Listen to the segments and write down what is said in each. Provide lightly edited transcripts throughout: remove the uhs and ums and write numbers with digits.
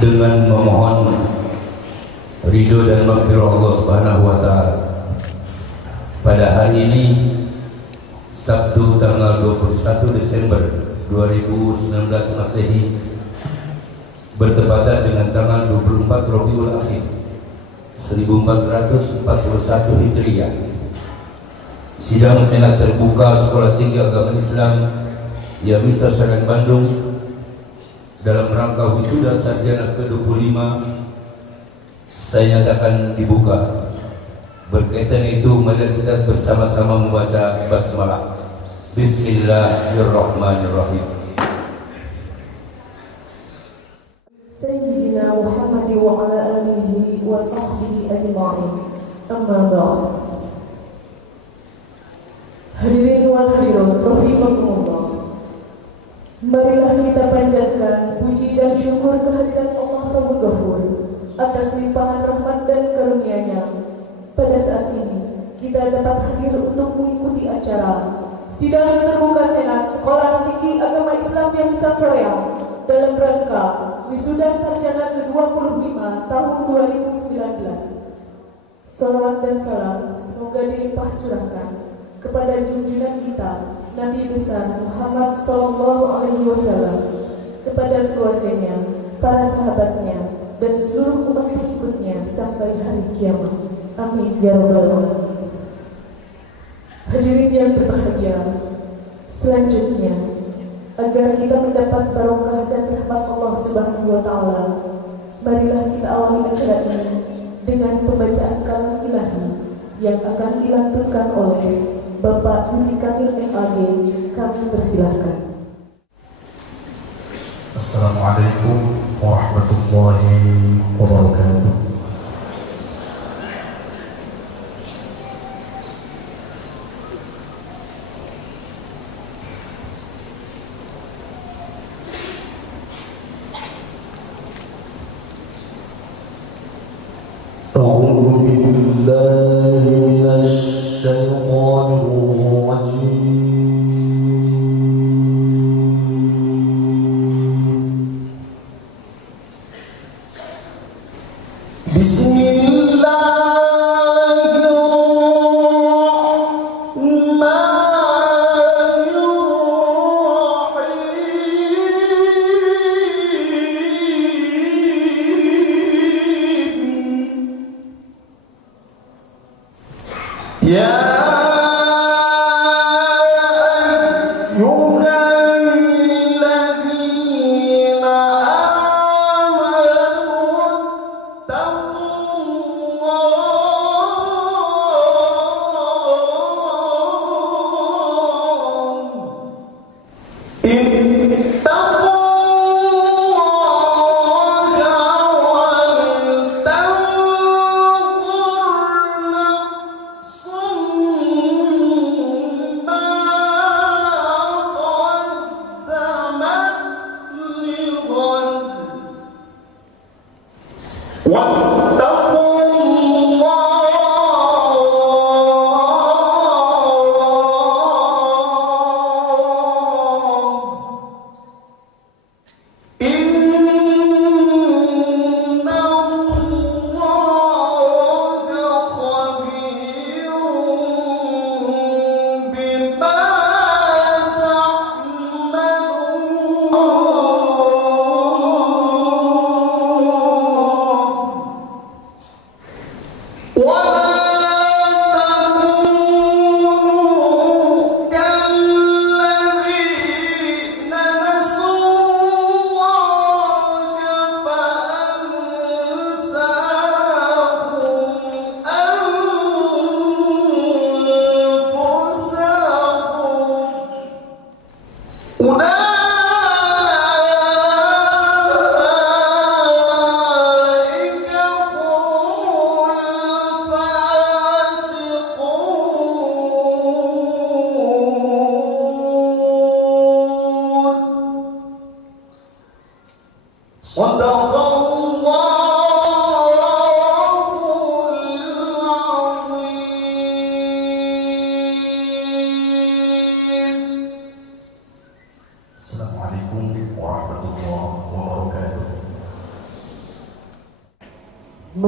dengan memohon ridho dan maghfirah Allah Subhanahu wa taala. Pada hari ini Sabtu tanggal 21 Desember 2019 Masehi bertepatan dengan tanggal 24 Rabiul Akhir 1441 Hijriah. Sidang Senat Terbuka Sekolah Tinggi Agama Islam Yamisa Serang Bandung dalam rangka wisuda sarjana ke-25 saya nyatakan dibuka. Berkaitan itu, mari kita bersama-sama membaca basmalah. Bismillahirrahmanirrahim. Sayyidina Muhammad wa ala alihi wa sahbihi ajma'in. Amma ba'd. Hadirin wal hadirat rahimakumullah. Marilah kita panjatkan puji dan syukur kehadirat Allah Rabbul Ghafur atas limpahan rahmat dan karunia-Nya. Pada saat ini kita dapat hadir untuk mengikuti acara sidang terbuka Senat Sekolah Tinggi Agama Islam Yamisa Soreang dalam rangka wisuda sarjana ke-25 tahun 2019. Salawat dan salam semoga dilimpah curahkan kepada junjungan kita Nabi besar Muhammad SAW, kepada keluarganya, para sahabatnya, dan seluruh umat pengikutnya sampai hari kiamat. Amin ya rabbal alamin. Hadirin yang berbahagia, selanjutnya agar kita mendapat barokah dan rahmat Allah Subhanahu wa taala, marilah kita awali acara ini dengan pembacaan kalam ilahi yang akan dilantunkan oleh Bapak Yudi Kamil MAG. Kami persilahkan. Assalamualaikum warahmatullahi wabarakatuh. أعوذ بالله من الشيطان الرجيم بسم الله الرحمن الرحيم يا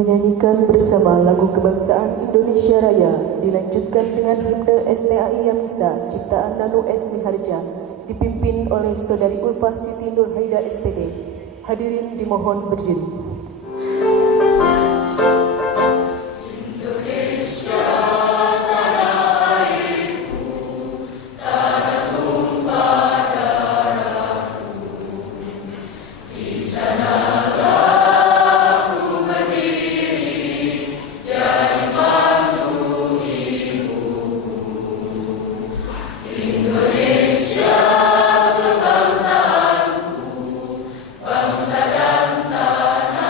menyanyikan bersama lagu kebangsaan Indonesia Raya, dilanjutkan dengan himne STAI Yamisa ciptaan Nanu S. Miharja, dipimpin oleh Saudari Ulfah Siti Nurhaida SPD. Hadirin dimohon berdiri. Bangsa dan tanah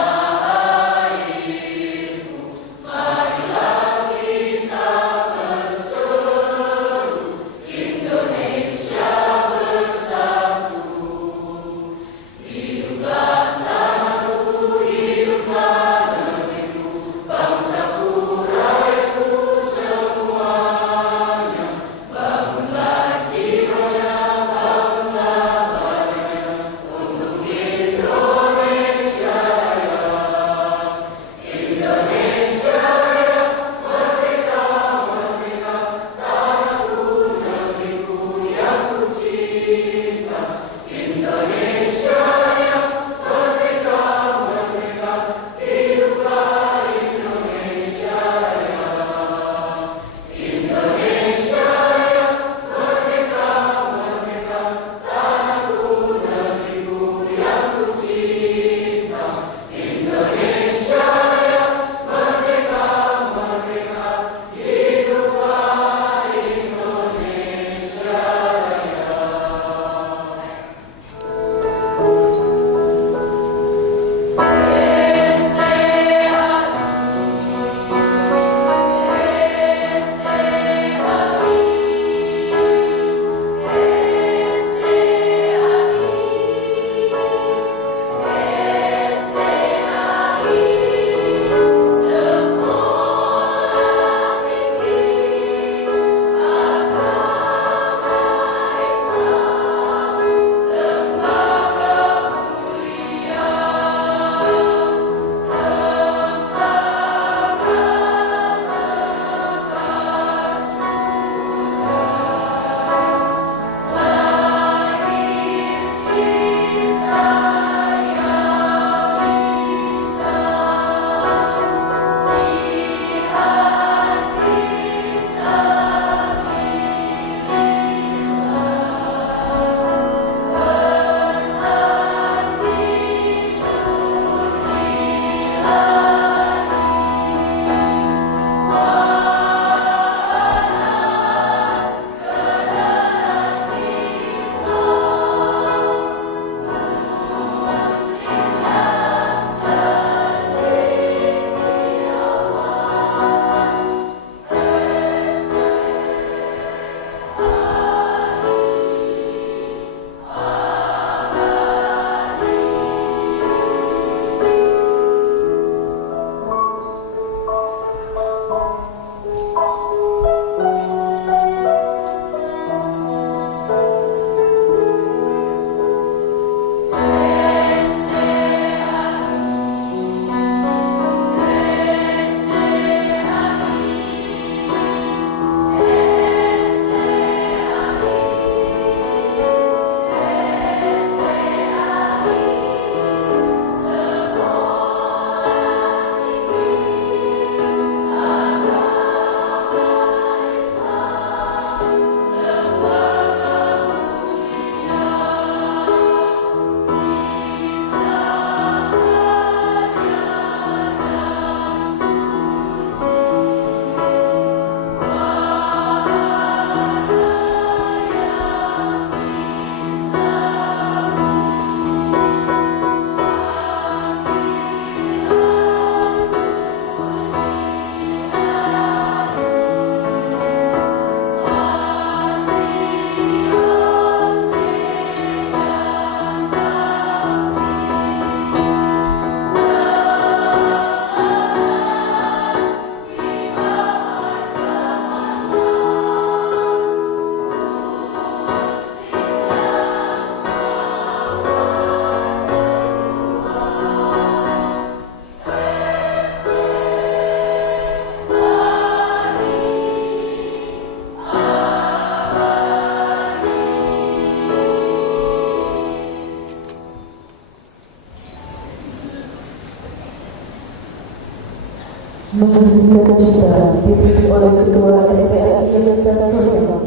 Menghentikan cita dipimpin oleh Ketua STI Yayasan Surya,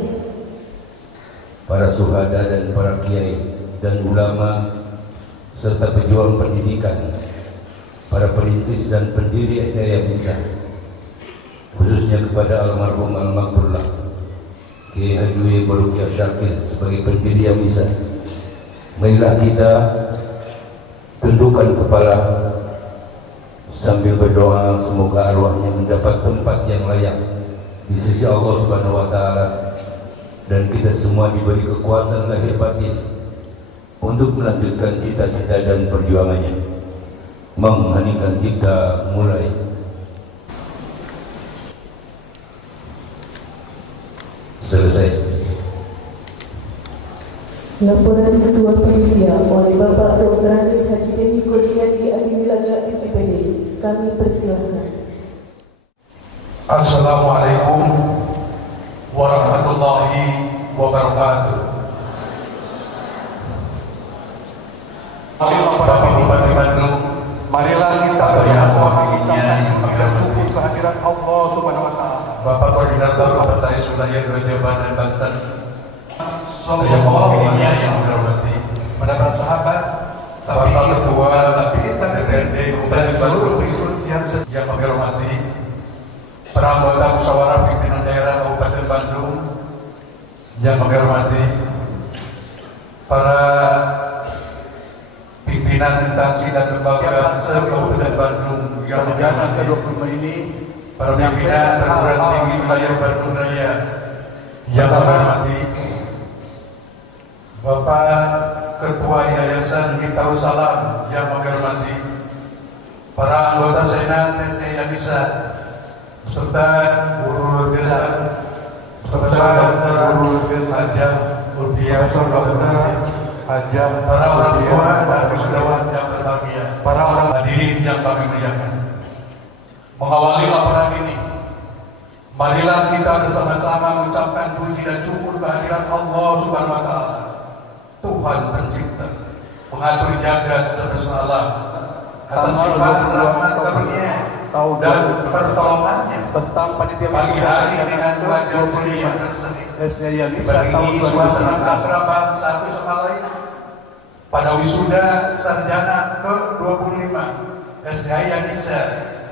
para suhada dan para kiai dan ulama serta pejuang pendidikan, para perintis dan pendiri STI Yamisa, khususnya kepada almarhum Al-Maghfurlah Kiai Haji Barukiah Syakir sebagai pendiri Yamisa. Marilah kita tundukkan kepala sambil berdoa semoga arwahnya mendapat tempat yang layak di sisi Allah Subhanahu wa taala, dan kita semua diberi kekuatan lahir batin untuk melanjutkan cita-cita dan perjuangannya. Mengheningkan cipta mulai. Selesai. Laporan Ketua Panitia oleh Bapak Dr. Andes Haji Deni Kurniadi Adiwilaga MPD. Kami persilakan. Assalamualaikum warahmatullahi wabarakatuh. Bapak Bupati Bandung, marilah kita bersama-sama mengucapkan syukur kehadiran Allah Subhanahu wa taala. Bapak Koordinator Partai Sulaya Jawa dan Banten, saya mewakilinya yang menghormati para sahabat, Bapak Ketua DPRD dan seluruh yang menghormati para anggota musyawarah pimpinan daerah Kabupaten Bandung, yang menghormati para pimpinan instansi dan lembaga Kabupaten Bandung yang menjalankan ke-25 ini, para pimpinan perguruan tinggi wilayah Bandung Raya yang menghormati Bapak Ketua Yayasan Miftahul Salam yang menghormati para anggota Senat STI Yamisa serta guru desa, serta guru desa Haja Ulfiah Haja, para orang tua dan wisudawan yang berbahagia, para orang hadirin yang kami muliakan. Mengawali laporan ini, marilah kita bersama-sama mengucapkan puji dan syukur kehadiran Allah Subhanahu wa taala, Tuhan pencipta, pengatur jagat semesta alam, atas sifat rahmat karunia dan pertolongannya tentang panitia pagi hari dengan wajah ceria berseri berbagi suasana akrab satu sama lain pada wisuda sarjana ke-25 STI Yamisa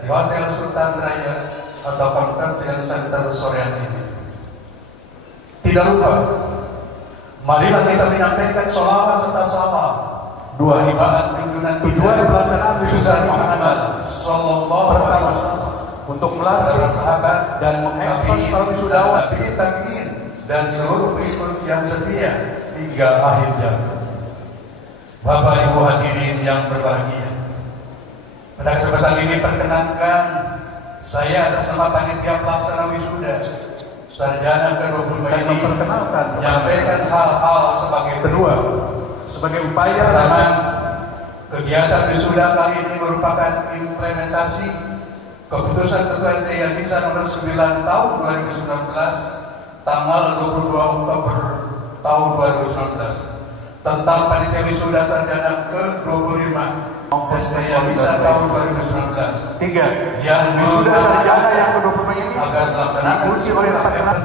di Hotel Sultan Raya atau Konten Center sorean ini. Tidak lupa, marilah kita menyampaikan sholawat serta salam, dua ibadat junjungan tujuan pelaksanaan wisuda Muhammad Sallallahu Alaihi Wasallam untuk melatih sahabat dan mengekspos para wisudawan, tabiin dan seluruh pengikut yang setia hingga akhir zaman. Bapak Ibu hadirin yang berbahagia, pada kesempatan ini perkenankan saya atas nama panitia pelaksana wisuda sarjana ke-25 ini menyampaikan hal-hal sebagai kedua. Sebagai upaya pertama, kegiatan wisuda kali ini merupakan implementasi keputusan Ketua STI Yamisa nomor 9 tahun 2019 tanggal 22 Oktober tahun 2019 tentang panitia wisuda sarjana ke-25 STI Yamisa tahun 2019. 3. Yang wisuda sarjana yang ke-25 ini agar diikuti oleh rakyat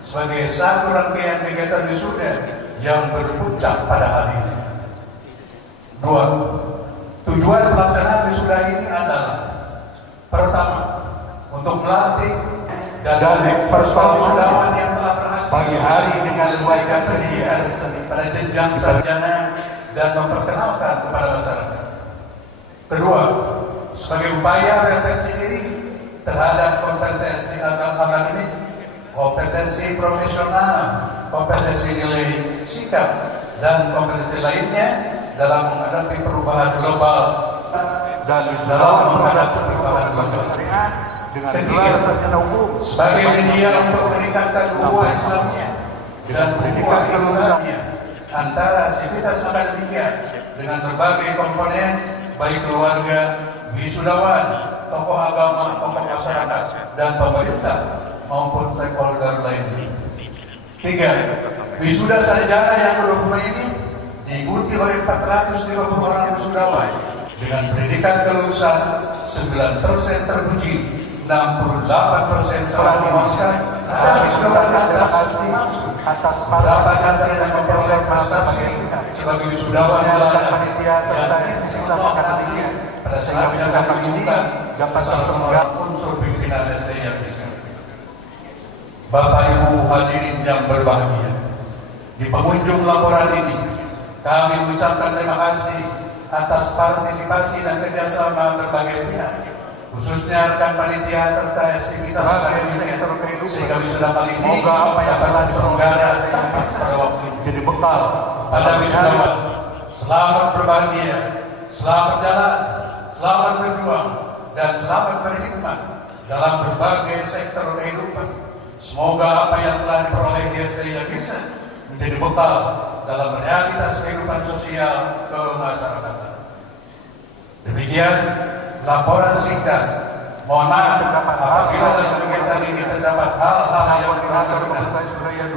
sebagai satu rangkaian kegiatan wisuda yang berpuncak pada hari ini. 2. Tujuan pelaksanaan wisuda ini adalah pertama, untuk melatih dan memperkuat wisudawan yang telah berhasil pagi hari dengan menyelesaikan pendidikan pada jenjang sarjana dan memperkenalkan kepada masyarakat. Kedua, sebagai upaya refleksi diri terhadap kompetensi akademik, kompetensi profesional, kompetensi nilai sikap, dan kompetensi lainnya dalam menghadapi perubahan global dan dalam menghadapi perubahan global syariah dengan gelar sarjana hukum sebagai media untuk meningkatkan ukhuwah Islamnya dan pendidikan kelulusannya antara sivitas akademika dengan berbagai komponen baik keluarga, wisudawan, tokoh agama, tokoh masyarakat, dan pemerintah maupun stakeholder lainnya. 3. Wisuda sarjana yang ke-25 ini diikuti oleh 450 orang wisudawan dengan pendidikan kelulusan 9% terpuji 68% telah dimasukkan dan wisudawan atas berapa nanti yang memperoleh prestasi sebagai wisudawan panitia serta institusi akademik pada saat yang akan diumumkan dapat semua unsur pimpinan STI yang bisa. Bapak Ibu hadirin yang berbahagia, di penghujung laporan ini kami mengucapkan terima kasih atas partisipasi dan kerjasama berbagai pihak, khususnya rekan panitia serta aktivitas akademik sehingga wisuda kali ini dapat terselenggara tepat pada waktu jadi bekal pada wisudawan. Selamat berbahagia, selamat jalan, selamat berjuang, dan selamat berkhidmat dalam berbagai sektor kehidupan. Semoga apa yang telah diperoleh di STI yang bisa menjadi bekal dalam realitas kehidupan sosial kemasyarakatan. Demikian laporan singkat. Mohon maaf apabila dalam kegiatan ini terdapat hal-hal yang kurang berkenan.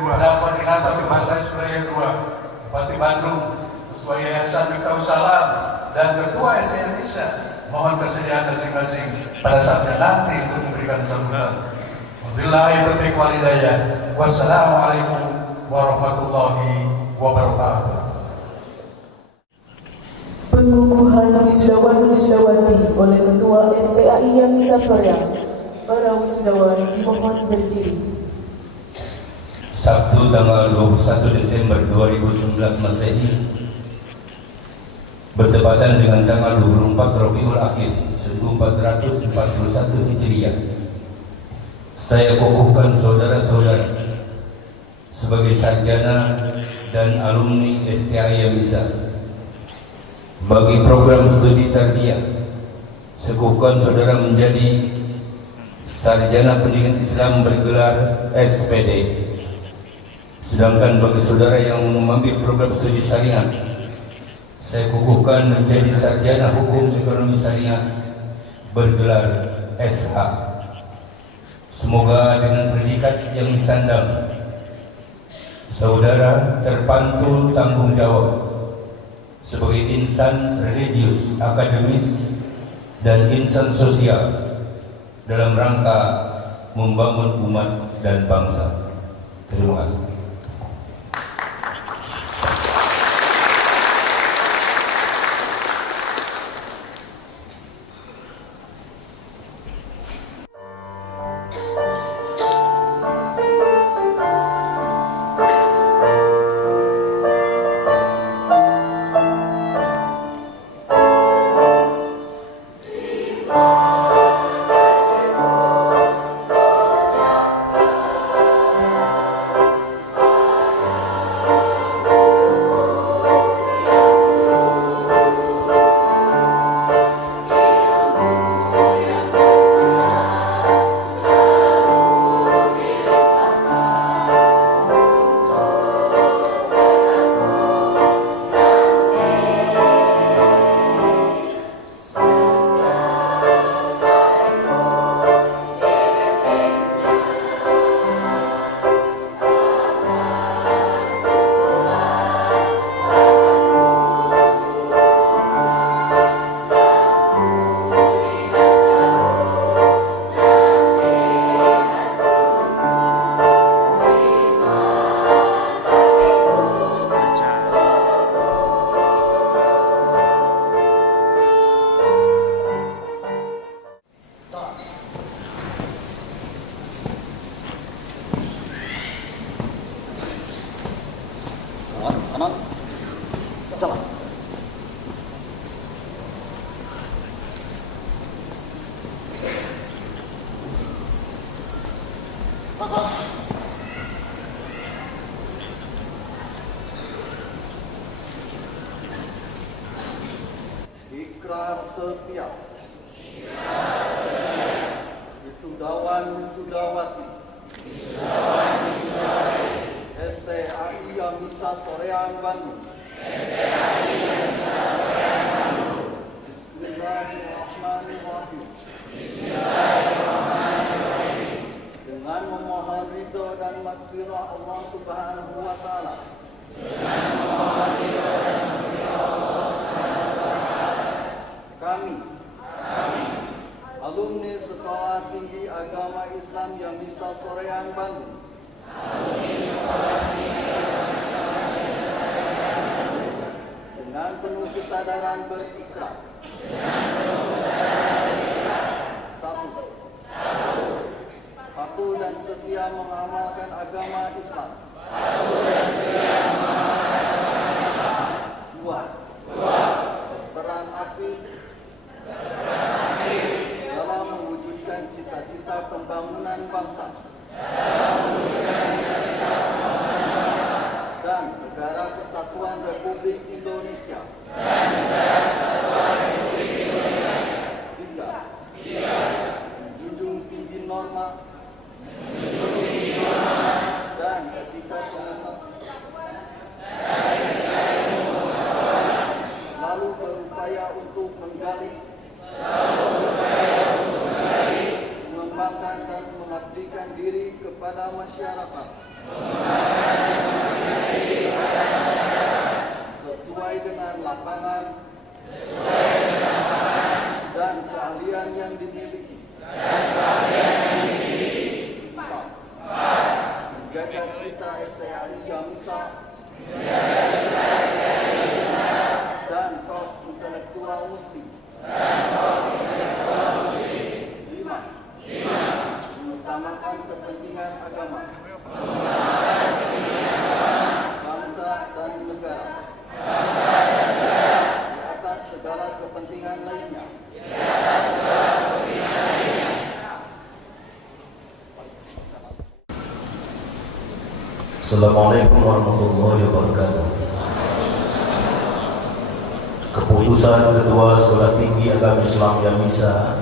Pada Koordinator Partai Suraya 2, Bupati Bandung, Ketua Yayasan Miftahul Salam, dan Ketua STI Indonesia, mohon kesediaan masing-masing pada saatnya nanti untuk memberikan sambutan. Wabillahi taufiq wal hidayah. Wassalamualaikum warahmatullahi wabarakatuh. Pengukuhan wisudawan-wisudawati oleh Ketua STAI yang bisa Soreang. Para wisudawan dimohon berdiri. Sabtu tanggal 21 Desember 2019 Masehi bertepatan dengan tanggal 24 Rabiul Akhir 1441 Hijriah. Saya kukuhkan saudara-saudara sebagai sarjana dan alumni STI yang bisa bagi program studi tarbiyah. Sekukuhkan saudara menjadi sarjana pendidikan Islam bergelar SPD. Sedangkan bagi saudara yang mengambil program studi syariah, saya kukuhkan menjadi sarjana hukum ekonomi syariah bergelar SH. Semoga dengan predikat yang disandang, saudara terpantul tanggung jawab sebagai insan religius, akademis, dan insan sosial dalam rangka membangun umat dan bangsa. Terima kasih. Ikrar setia. Wisudawan-wisudawati STAI yang bisa Soreang Bandung. Bismillahirrahmanirrahim. Dengan memohon ridho dan maghfirah Allah Subhanahu wa taala. Kami alumni Sekolah Tinggi Agama Islam Yamisa Soreang Bandung. Dengan penuh kesadaran berikrar. Satu. Patuh dan setia mengamalkan agama Islam. Dua. Berperan aktif dalam mewujudkan cita-cita pembangunan bangsa dan Negara Kesatuan Republik Indonesia. Tiga. Menjunjung tinggi norma dan etika pengetahuan. Lalu berupaya untuk menggali, mengembangkan dan mengabdikan diri kepada masyarakat sesuai dengan lapangan dan keahlian yang dimiliki. Empat. Menjaga citra STHI Yamisa dan tokoh intelektual muslim. 5. Mengutamakan kepentingan agama, bangsa dan negara di atas segala kepentingan lainnya. Assalamualaikum warahmatullahi wabarakatuh. Keputusan Ketua Sekolah Tinggi Agama Islam Yamisa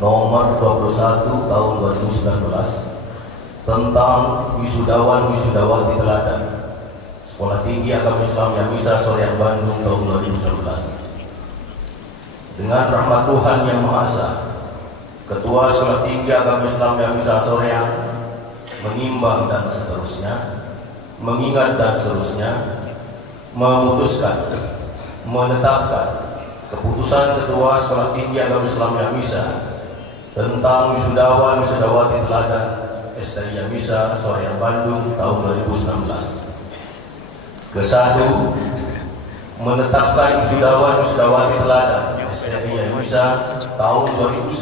nomor 21 tahun 2019 tentang wisudawan-wisudawati teladan Sekolah Tinggi Agama Islam Yamisa Soreang Bandung tahun 2019. Dengan rahmat Tuhan Yang Maha Esa, Ketua Sekolah Tinggi Agama Islam Yamisa Soreang menimbang dan seterusnya, mengingat dan seterusnya, memutuskan, menetapkan keputusan Ketua Sekolah Tinggi Agama Islam Yamisa tentang wisudawan-wisudawati teladan STHI Yamisa Soreang Bandung tahun 2019. Kesatu, menetapkan wisudawan-wisudawati teladan STHI Yamisa tahun 2019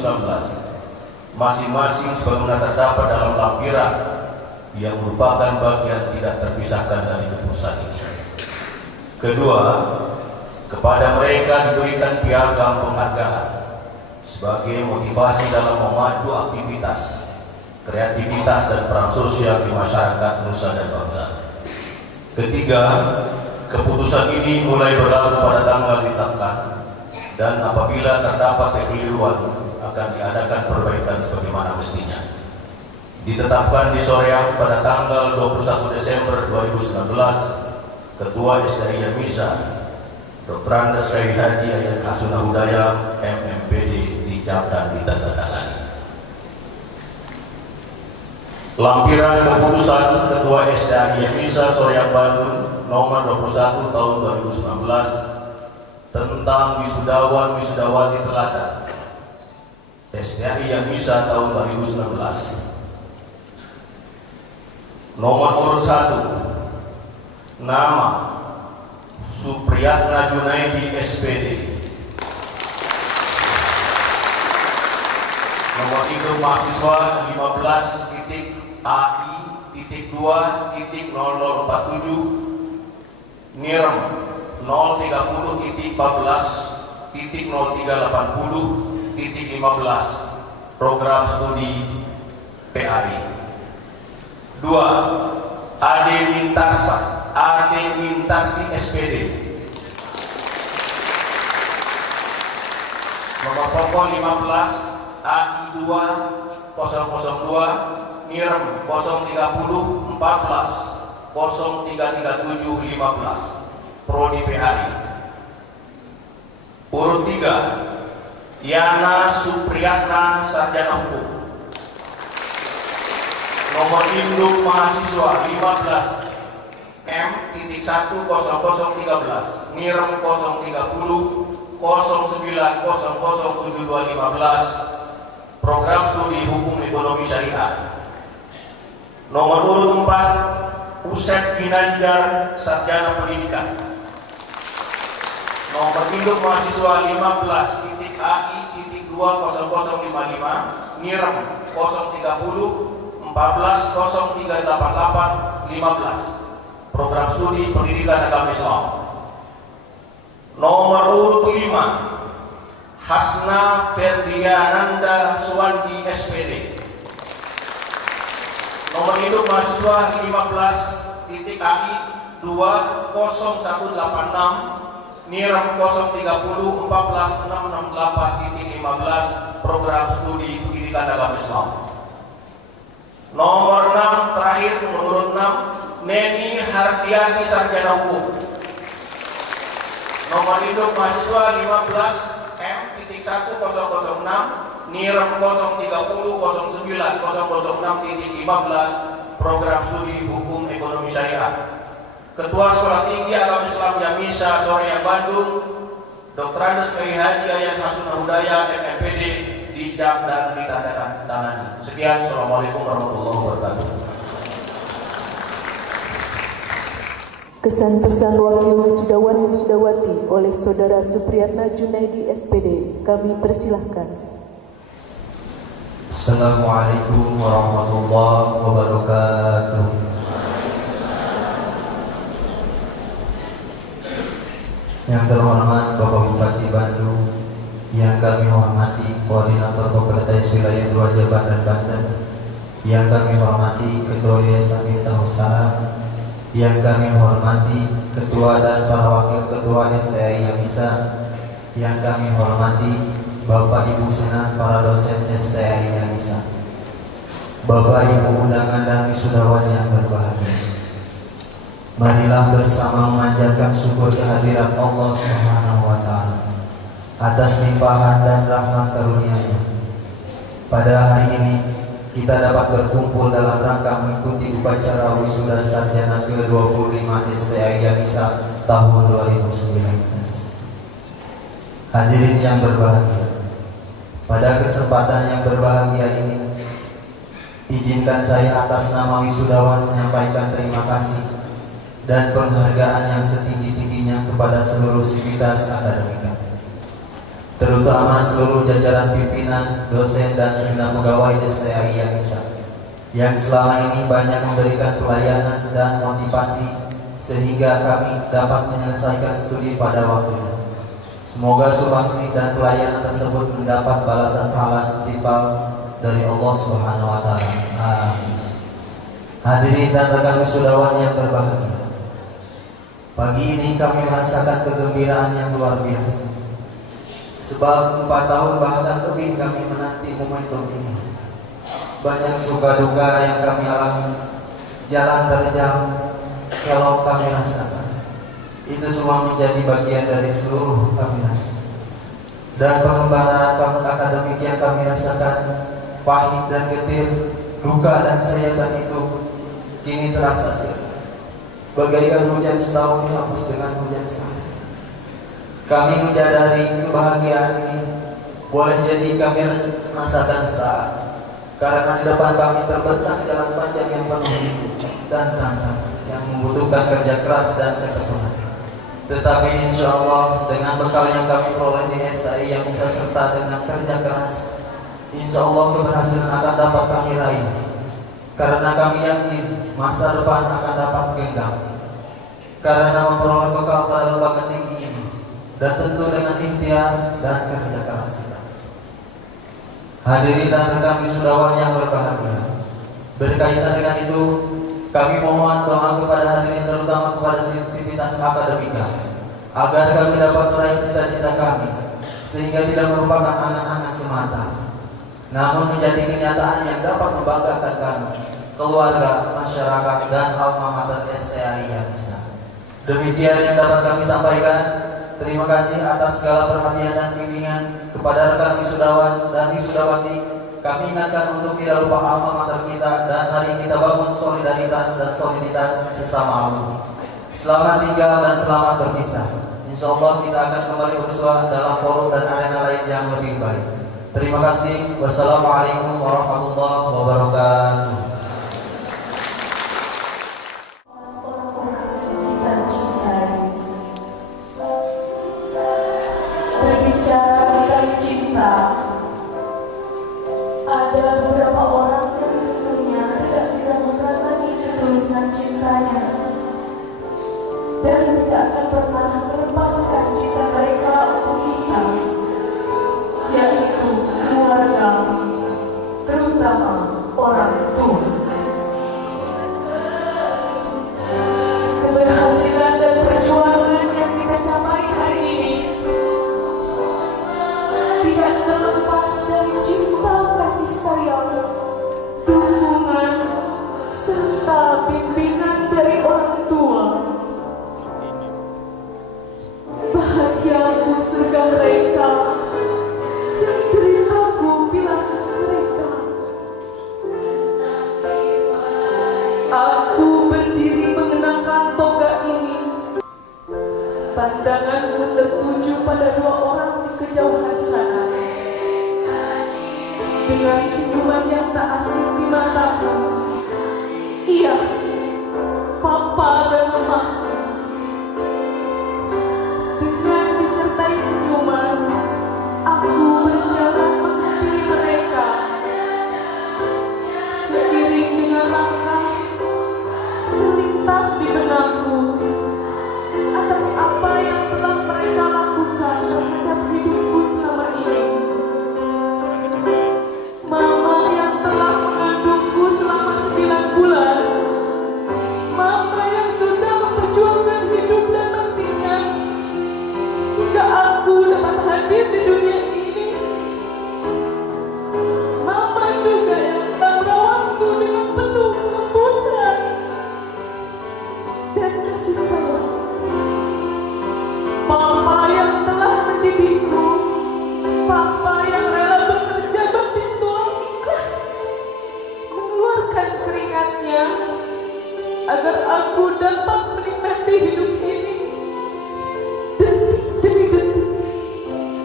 masing-masing sebagaimana terdapat dalam lampiran yang merupakan bagian tidak terpisahkan dari keputusan ini. Kedua, kepada mereka diberikan piagam penghargaan sebagai motivasi dalam memacu aktivitas, kreativitas dan peran sosial di masyarakat nusa dan bangsa. Ketiga, keputusan ini mulai berlaku pada tanggal ditetapkan dan apabila terdapat kekeliruan akan diadakan perbaikan sebagaimana mestinya. Ditetapkan di Soreang pada tanggal 21 Desember 2019, Ketua STHI Yamisa Dr. Andes Rai Haji Ayat Hasuna Hudaya MMPD dicap dan ditandatangani. Lampiran keputusan Ketua STHI Yamisa Soreang Bandung nomor 21 tahun 2019 tentang wisudawan-wisudawati teladan STHI Yamisa tahun 2019. Nomor urut 1, nama Supriyatna Junaidi SPD. Nomor induk mahasiswa 15.I.2.0047 NIRM 030.14.0380.15 Program Studi PAI. 2. Ade Mintarsi SPD. Nomor pokok 15 AI2.002 NIRM 030.14.0337.15 Prodi PAI. Urut 3, Yana Supriyatna Sarjana Hukum. Nomor induk mahasiswa 15M.10013 NIRM 030.09007215 Program Studi Hukum Ekonomi Nomor urut 4 Usep Ginanjar, Sarjana Pendidikan. Nomor induk mahasiswa 15.AI.200055 Nirem 030 14 0388 15 Program Studi Pendidikan Agama Islam. Nomor urut 5 Hasna Ferdiananda Suwandi SPD. Nomor induk mahasiswa 15.AI 20186 Nirem 030 14 668.15 Program Studi Pendidikan Agama Islam. Nomor 6 terakhir, nomor urut 6 Neni Hardiani, Sarjana Hukum. Nomor induk mahasiswa 15M.1006 Nirem 030 09 006.15 Program Studi Hukum Ekonomi Syariah. Ketua Sekolah Tinggi Agama Islam Jamisa Soreang Bandung, Dr. Andes Kiai Haji Yayan Hasuna Hudaya MPD, dijak dan ditandatangani. Sekian, Assalamualaikum warahmatullahi wabarakatuh. Kesan pesan Wakil Wisudawan Wisudawati oleh Saudara Supriyatna Junaidi SPD, kami persilahkan. Assalamualaikum warahmatullahi wabarakatuh. Yang terhormat Bapak Bupati Bandung, yang kami hormati Koordinator Koperasi Wilayah 2 Jabar dan Banten, yang kami hormati Ketua Yayasan Miftah Usaha, yang kami hormati Ketua dan para Wakil Ketua SCI Yamisa, yang kami hormati Bapak Ibu Senat, para dosen SCI Yamisa, Bapak Ibu undangan dan wisudawan yang berbahagia. Marilah bersama memanjatkan syukur kehadirat Allah Subhanahu wa Ta'ala atas limpahan dan rahmat karunia-Nya. Pada hari ini kita dapat berkumpul dalam rangka mengikuti upacara wisuda sarjana ke-25 SCI Yamisa tahun 2019. Hadirin yang berbahagia, pada kesempatan yang berbahagia ini, izinkan saya atas nama wisudawan menyampaikan terima kasih dan penghargaan yang setinggi-tingginya kepada seluruh sivitas akademika, terutama seluruh jajaran pimpinan, dosen, dan segenap pegawai SCI Yamisa yang selama ini banyak memberikan pelayanan dan motivasi sehingga kami dapat menyelesaikan studi pada waktunya. Semoga sumbangsi dan pelayanan tersebut mendapat balasan pahala setimpal dari Allah Subhanahu wa Ta'ala. Amin. Hadirin dan rekan wisudawan yang berbahagia, pagi ini kami merasakan kegembiraan yang luar biasa. Sebab 4 tahun bahkan lebih kami menanti momentum ini. Banyak suka duka yang kami alami, jalan terjal, kelok kami rasakan. Itu semua menjadi bagian dari seluruh kami rasakan. Dan pengembaraan akademik yang kami rasakan, pahit dan getir, duka dan sayatan itu kini terasa sekali. Bagaikan hujan setahun dihapus dengan hujan setahun. Kami menyadari kebahagiaan ini boleh jadi kami rasakan saat, karena di depan kami terbentang jalan panjang yang penuh dan tantangan yang membutuhkan kerja keras dan ketekunan. Tetapi insya Allah dengan bekal yang kami peroleh di SCI yang bisa serta dengan kerja keras, insya Allah keberhasilan akan dapat kami raih. Karena kami yakin masa depan akan dapat genggam karena memperoleh bekal pada lembaga tinggi ini, dan tentu dengan ikhtiar dan kerja keras kita. Hadirin dan rekan wisudawan yang berbahagia, berkaitan dengan itu kami mohon doa kepada hadirin, terutama kepada sivitas akademika, agar kami dapat meraih cita-cita kami sehingga tidak merupakan anak-anak semata, namun menjadi kenyataan yang dapat membanggakan kami, keluarga, masyarakat, dan alma mater SCI Yamisa. Demikian yang dapat kami sampaikan. Terima kasih atas segala perhatian dan bimbingan kepada rekan wisudawan dan wisudawati. Kami ingatkan untuk tidak lupa alma mater kita, dan mari kita bangun solidaritas dan soliditas sesama alumni. Selamat tinggal dan selamat berpisah. Insya Allah kita akan kembali bersua dalam forum dan arena lain yang lebih baik. Terima kasih. Wassalamualaikum warahmatullahi wabarakatuh. terutama orang tua. Keberhasilan dan perjuangan yang kita capai hari ini tidak terlepas dari cinta kasih sayang, dukungan, serta bimbingan dari orang tua. Bahagiaku surga mereka, dan deritaku bila mereka. Aku berdiri mengenakan toga ini. Pandanganku tertuju pada dua orang di kejauhan sana. Dengan senyuman yang tak asing di mataku. Iya, Papa dan Mama. Dengan disertai senyuman, aku berjalan menghampiri mereka. Seiring dengan langkah terlintas di benakku atas apa yang telah mereka lakukan terhadap hidupku selama ini. Mama yang telah mengandungku selama 9 bulan, Mama yang sudah memperjuangkan hidup dan matinya hingga aku dapat hadir di dunia ini. Mama juga yang telah merawatku dengan penuh kelembutan dan kasih sayang. Papa yang telah mendidikku, Papa yang rela bekerja bertintuan ikhlas, mengeluarkan keringatnya agar aku dapat menikmati hidup ini. Detik demi detik,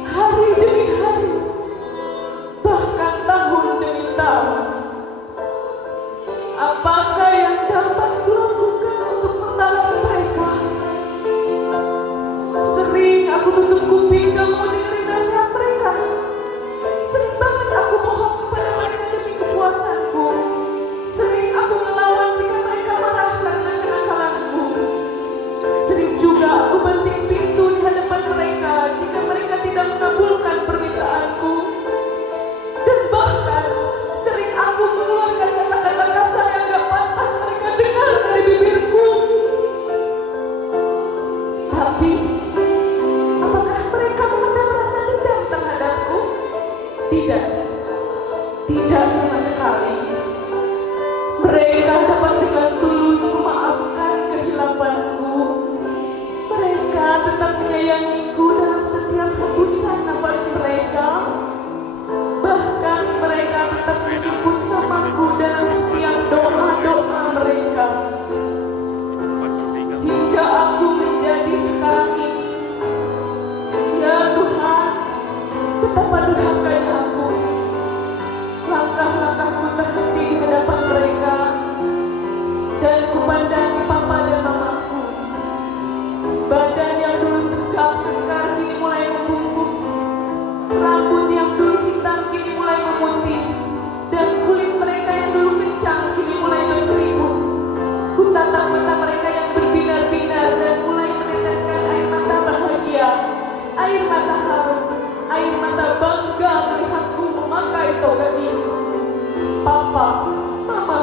hari demi hari, bahkan tahun demi tahun. Apakah yang dapat kulakukan untuk membalas mereka? Sering aku tutup kuping gak mau dengerin nasihat mereka. Sering banget aku bohong kepada mereka demi kepuasanku. Sering aku melawan jika mereka marah karena kenakalanku. Sering juga aku banting pintu di hadapan mereka jika mereka tidak mengabulkan permintaanku. Dan bahkan sering aku mengeluarkan kata-kata kasar yang gak pantas mereka dengar dari bibirku. Tapi apakah mereka memendam rasa dendam terhadapku? Tidak, tidak sama sekali. Mereka dapat dengan tulus memaafkan kehilafanku. Mereka tetap menyayangiku dalam setiap hembusan nafas mereka. Bahkan mereka tetap menyebut namaku dalam setiap doa-doa mereka. Hingga aku menjadi sekarang ini. Ya Tuhan, betapa durhakanya aku. Langkah-langkahku terhenti di hadapan mereka, dan kupandangi Papa dan Mamaku. Badan yang dulu tegak kekar kini mulai membungkuk. Rambut yang dulu hitam kini mulai memutih, dan kulit mereka yang dulu kencang kini mulai berkeriput. Ku tatap mata mereka yang berbinar-binar dan mulai meneteskan air mata bahagia, air mata haru, air mata bangga melihatku memakai toga ini. Papa, Mama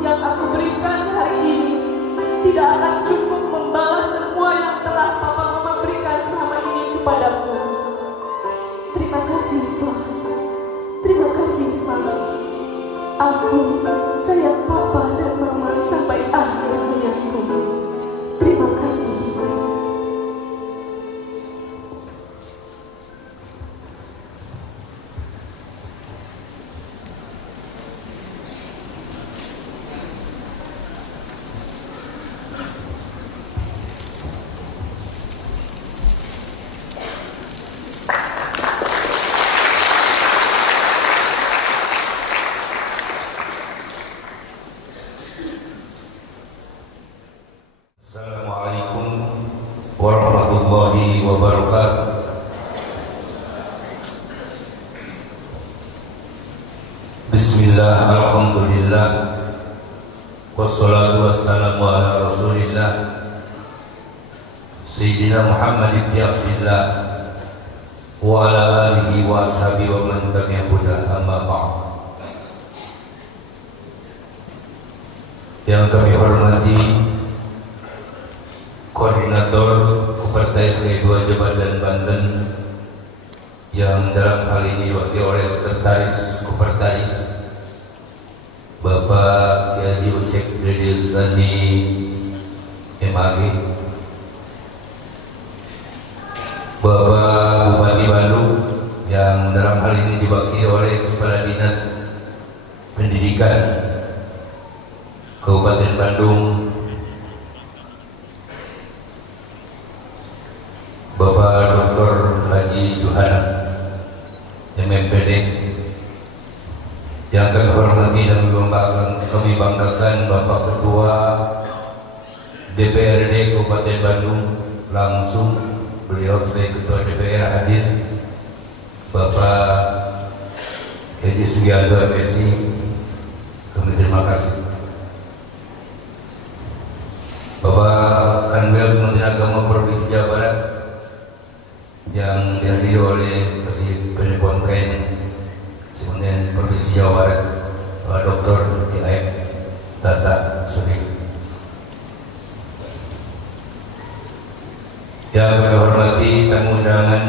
yang aku berikan hari ini tidak akan cukup membalas semua yang telah Papa Mama berikan selama ini kepadaku. Terima kasih Tuhan, terima kasih Mama. Aku sayang Papa dan Mama sampai akhir hayatku. Terima kasih. Assalamualaikum warahmatullahi wabarakatuh. Bismillah, alhamdulillah, wassalatu wassalamu ala rasulillah Sayyidina Muhammad ibn Abdillah wa ala alihi wa ashabihi wa man tabi'ahu amma ba'd. yang kami hormati Koordinator Kopertais Kedua Jabatan Banten yang dalam hal ini diwakili oleh Sekretaris Kopertais Bapak Kiai Yusuf Dede Ustani MAG, Bapak Bupati Bandung yang dalam hal ini diwakili oleh Kepala Dinas Pendidikan Kabupaten Bandung, Bapak Dr. Haji Juhana MMPD, yang kami hormati dan kami banggakan Bapak Ketua DPRD Kabupaten Bandung, langsung beliau sebagai Ketua DPR hadir, Bapak Haji Sugianto MSI, kami terima kasih. Bapak Kanwil Kementerian Agama Provinsi Jawa Barat yang dihadiri oleh Presiden Ponten Kementerian Provinsi Jawa Barat, Pak Dr. I.A. Tata Sudi. Yang kami hormati tamu undangan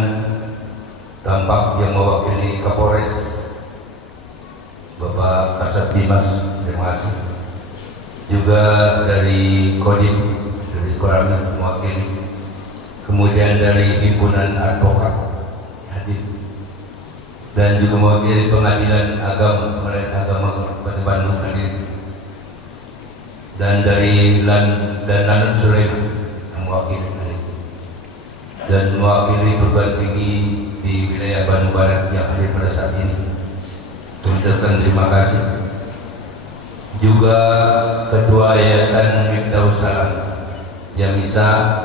tampak yang mewakili Kapolres Bapak Kasat Dimas, terima kasih. Juga dari Kodim, dari Koramil mewakili, kemudian dari Himpunan Advokat hadir, dan juga mewakili Pengadilan Agama Kabupaten Bandung hadir, dan dari Lanun Sulaiman yang mewakili hadir, dan mewakili perguruan tinggi di wilayah Bandung Barat yang hadir pada saat ini. Mengucapkan terima kasih. Juga Ketua Yayasan Miftahus Salam Yamisa,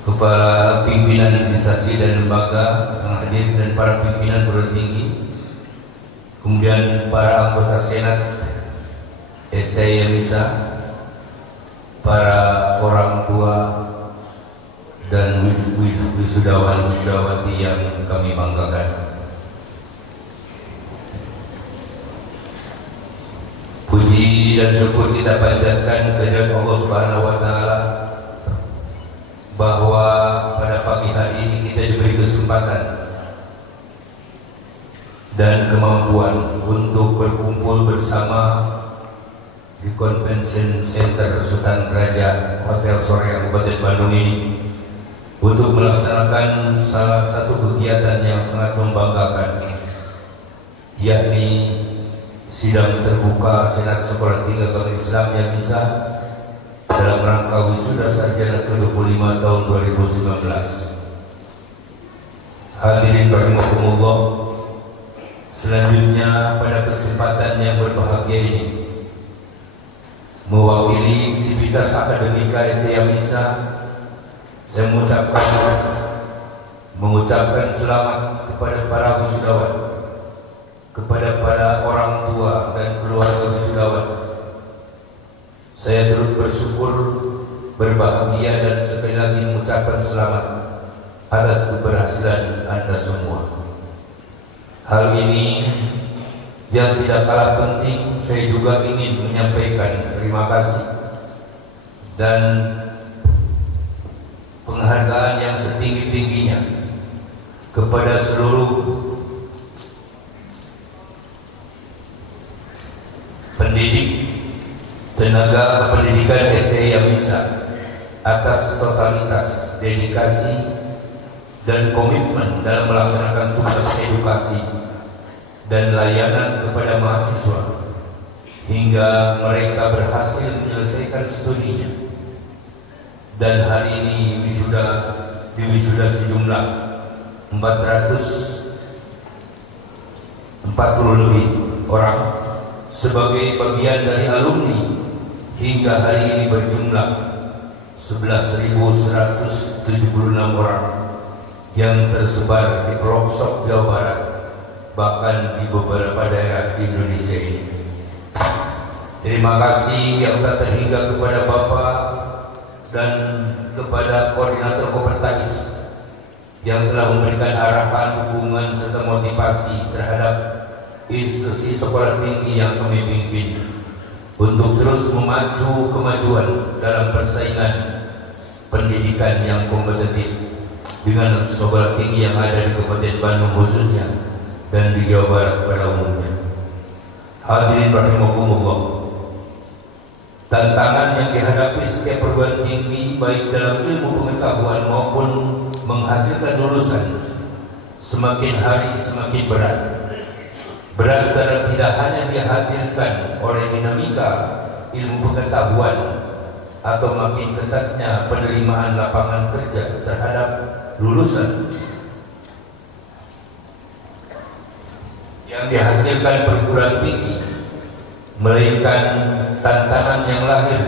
Kepala Pimpinan Instansi dan Lembaga yang hadir, dan para pimpinan perguruan tinggi, kemudian para anggota Senat STI Yamisa, para orang tua dan wisudawan-wisudawati yang kami banggakan. Puji dan syukur kita panjatkan kehadirat Allah Subhanahu wa Ta'ala bahwa pada pagi hari ini kita diberi kesempatan dan kemampuan untuk berkumpul bersama di Convention Center Sultan Raja Hotel Soreang Kabupaten Bandung ini untuk melaksanakan salah satu kegiatan yang sangat membanggakan, yakni sidang terbuka Senat Sekolah Tinggi Agama Islam Yamisa dalam rangka wisuda sarjana ke-25 tahun 2019. Hadirin rahimakumullah, selanjutnya pada kesempatan yang berbahagia ini, mewakili Sivitas Akademika STI Yamisa, saya mengucapkan selamat kepada para wisudawan, kepada para orang tua dan keluarga wisudawan. Saya turut bersyukur, berbahagia, dan sekali lagi mengucapkan selamat atas keberhasilan Anda semua. Hal ini yang tidak kalah penting, saya juga ingin menyampaikan terima kasih dan penghargaan yang setinggi-tingginya kepada seluruh pendidik, tenaga pendidikan STI Yamisa atas totalitas dedikasi dan komitmen dalam melaksanakan tugas edukasi dan layanan kepada mahasiswa hingga mereka berhasil menyelesaikan studinya, dan hari ini wisuda sejumlah 440 lebih orang sebagai bagian dari alumni hingga hari ini berjumlah 11.176 orang yang tersebar di pelosok Jawa Barat, bahkan di beberapa daerah di Indonesia ini. Terima kasih yang tak terhingga kepada Bapak dan kepada Koordinator Kopertais yang telah memberikan arahan, dukungan, serta motivasi terhadap institusi sekolah tinggi yang kami pimpin, untuk terus memacu kemajuan dalam persaingan pendidikan yang kompetitif dengan sekolah tinggi yang ada di Kabupaten Bandung khususnya dan di Jawa Barat pada umumnya. Hadirin rahimakumullah, tantangan yang dihadapi setiap perguruan tinggi baik dalam ilmu pengetahuan maupun menghasilkan lulusan semakin hari semakin berat. Berat karena tidak hanya dihadirkan oleh dinamika ilmu pengetahuan atau makin ketatnya penerimaan lapangan kerja terhadap lulusan yang dihasilkan perguruan tinggi, melainkan tantangan yang lahir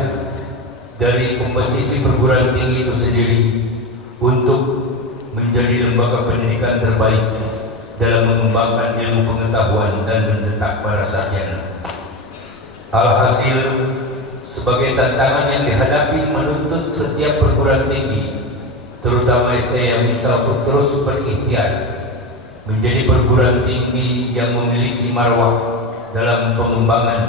dari kompetisi perguruan tinggi itu sendiri untuk menjadi lembaga pendidikan terbaik dalam mengembangkan ilmu pengetahuan dan mencetak para sarjana. Alhasil, sebagai tantangan yang dihadapi menuntut setiap perguruan tinggi, terutama SD yang bisa untuk terus berikhtiar menjadi perguruan tinggi yang memiliki marwah dalam pengembangan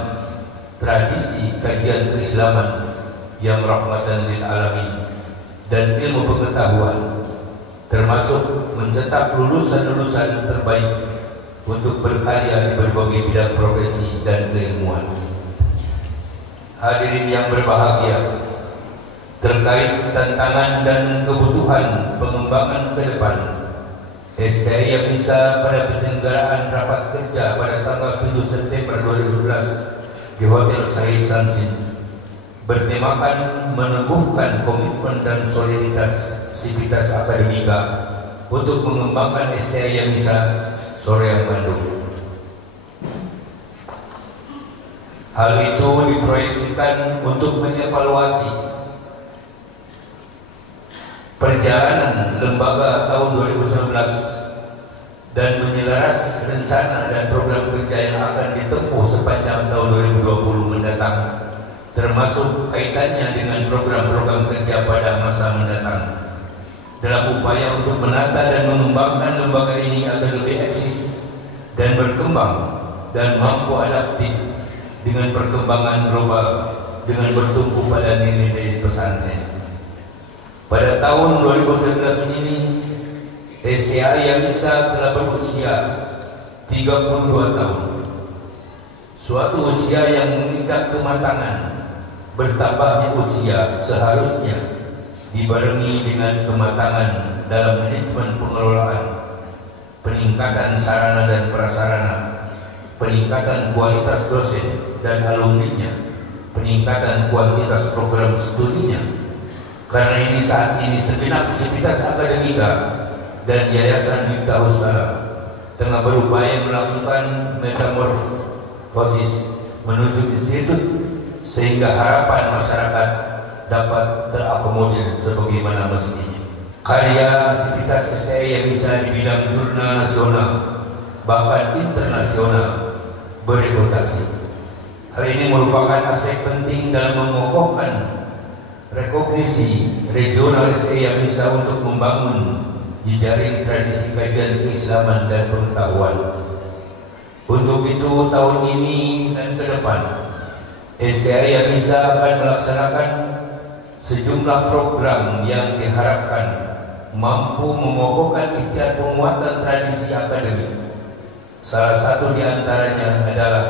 tradisi kajian keislaman yang rahmatan lil alamin dan ilmu pengetahuan, termasuk mencetak lulusan-lulusan terbaik untuk berkarya di berbagai bidang profesi dan keilmuan. Hadirin yang berbahagia, terkait tantangan dan kebutuhan pengembangan ke depan, STI yang bisa pada penyelenggaraan rapat kerja pada tanggal 7 September 2011 di Hotel Said Sansin bertemakan meneguhkan komitmen dan soliditas sivitas akademika untuk mengembangkan STI yang bisa Soreang Bandung. Hal itu diproyeksikan untuk mengevaluasi perjalanan lembaga tahun 2019 dan menyelaras rencana dan program kerja yang akan ditempuh sepanjang tahun 2020 mendatang, termasuk kaitannya dengan program-program kerja pada masa mendatang, dalam upaya untuk menata dan mengembangkan lembaga ini agar lebih eksis dan berkembang dan mampu adaptif dengan perkembangan global dengan bertumpu pada nilai-nilai pesantren. Pada tahun 2019 ini, STI yang bisa telah berusia 32 tahun, suatu usia yang menginjak kematangan. Bertambahnya usia seharusnya dibarengi dengan kematangan dalam manajemen pengelolaan, peningkatan sarana dan prasarana, peningkatan kualitas dosen dan alumninya, peningkatan kuantitas program studinya. Karena ini saat ini segenap sivitas akademika dan Yayasan Cipta Usaha tengah berupaya melakukan metamorfosis menuju institut sehingga harapan masyarakat dapat terakomodir sebagaimana mestinya. Karya sivitas STI yang bisa di bidang jurnal nasional bahkan internasional bereputasi. Hal ini merupakan aspek penting dalam mengokohkan rekognisi regional STI yang bisa untuk membangun jejaring tradisi kajian keislaman dan pengetahuan. Untuk itu tahun ini dan ke depan, STI yang bisa akan melaksanakan sejumlah program yang diharapkan mampu mengokohkan ikhtiar penguatan tradisi akademik. Salah satu di antaranya adalah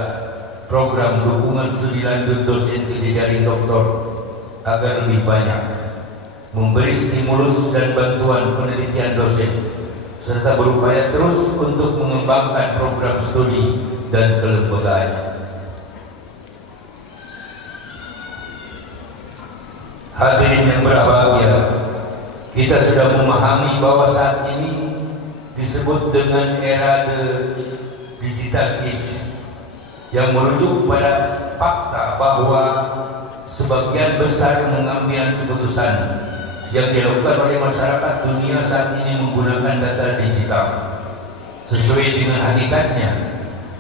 program dukungan studi lanjut dosen ke jejaring doktor agar lebih banyak, memberi stimulus dan bantuan penelitian dosen, serta berupaya terus untuk mengembangkan program studi dan kelembagaan. Hadirin yang berbahagia, kita sudah memahami bahwa saat ini disebut dengan era digital age, yang merujuk pada fakta bahwa sebagian besar pengambilan keputusan yang dilakukan oleh masyarakat dunia saat ini menggunakan data digital. Sesuai dengan hakikatnya,